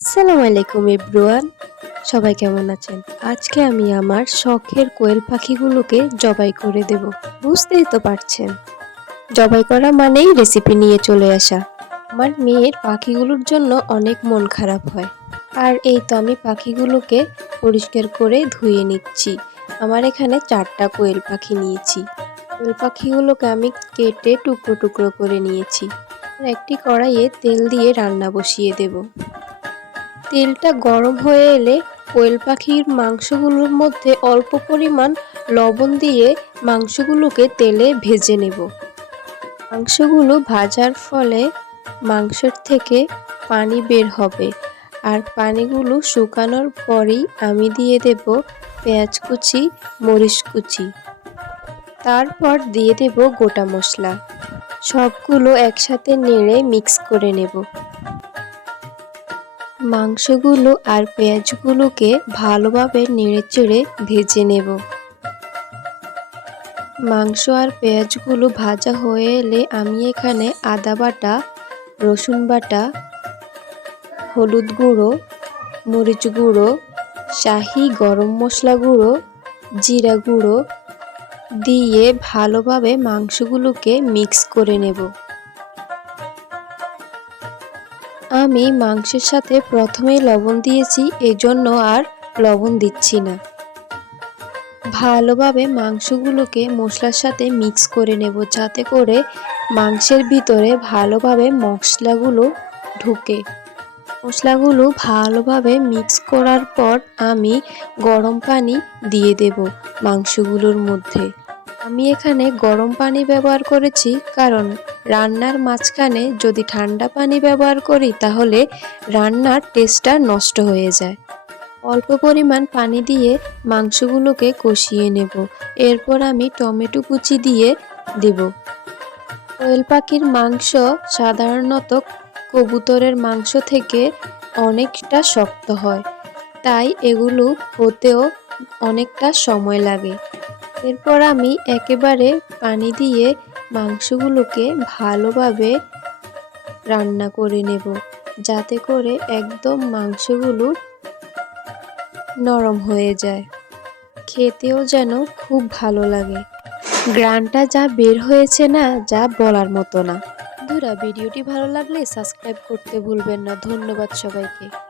আসসালামু আলাইকুম এভরিওয়ান, সবাই কেমন আছেন? আজকে আমি আমার শখের কোয়েল পাখিগুলোকে জবাই করে দেব। বুঝতেই তো পারছেন। জবাই করা মানেই রেসিপি নিয়ে চলে আসা। আমার মেয়ের পাখিগুলোর জন্য অনেক মন খারাপ হয়। আর এই তো আমি পাখিগুলোকে পরিষ্কার করে ধুয়ে নিচ্ছি। আমার এখানে চারটা কোয়েল পাখি নিয়েছি। কোয়েল পাখিগুলোকে আমি কেটে টুকরো টুকরো করে নিয়েছি। একটি কড়াইয়ে তেল দিয়ে রান্না বসিয়ে দেবো। তেলটা গরম হয়ে এলে কোয়েল পাখির মাংসগুলোর মধ্যে অল্প পরিমাণ লবণ দিয়ে মাংসগুলোকে তেলে ভেজে নেব। মাংসগুলো ভাজার ফলে মাংসের থেকে পানি বের হবে। আর পানিগুলো শুকানোর পরেই আমি দিয়ে দেব পেঁয়াজ কুচি, মরিচ কুচি। তারপর দিয়ে দেব গোটা মশলা। সবগুলো একসাথে নেড়ে মিক্স করে নেব। মাংসগুলো আর পেঁয়াজগুলোকে ভালোভাবে নেড়েচেড়ে ভেজে নেব। মাংস আর পেঁয়াজগুলো ভাজা হয়ে এলে আমি এখানে আদা বাটা, রসুন বাটা, হলুদ গুঁড়ো, মরিচ গুঁড়ো, শাহি গরম মশলা গুঁড়ো, জিরা গুঁড়ো দিয়ে ভালোভাবে মাংসগুলোকে মিক্স করে নেব। আমি মাংসের সাথে প্রথমে লবণ দিয়েছি, এজন্য আর লবণ দিচ্ছি না। ভালোভাবে মাংসগুলোকে মশলার সাথে মিক্স করে নেব যাতে করে মাংসের ভিতরে ভালোভাবে মশলাগুলো ঢুকে। মশলাগুলো ভালোভাবে মিক্স করার পর আমি গরম পানি দিয়ে দেব মাংসগুলোর মধ্যে। আমি এখানে গরম পানি ব্যবহার করেছি কারণ রান্নার মাঝখানে যদি ঠান্ডা পানি ব্যবহার করি তাহলে রান্নার টেস্টটা নষ্ট হয়ে যায়। অল্প পরিমাণ পানি দিয়ে মাংসগুলোকে কষিয়ে নেব। এরপর আমি টমেটো কুচি দিয়ে দেব। কোয়েল পাখির মাংস সাধারণত কবুতরের মাংস থেকে অনেকটা শক্ত হয়, তাই এগুলো হতেও অনেকটা সময় লাগে। এরপর আমি একেবারে পানি দিয়ে মাংসগুলোকে ভালোভাবে রান্না করে নেব, যাতে করে একদম মাংসগুলো নরম হয়ে যায়। খেতেও যেন খুব ভালো লাগে। গ্রানটা যা বের হয়েছে না, যা বলার মতো না। বন্ধুরা, ভিডিওটি ভালো লাগলে সাবস্ক্রাইব করতে ভুলবেন না। ধন্যবাদ সবাইকে।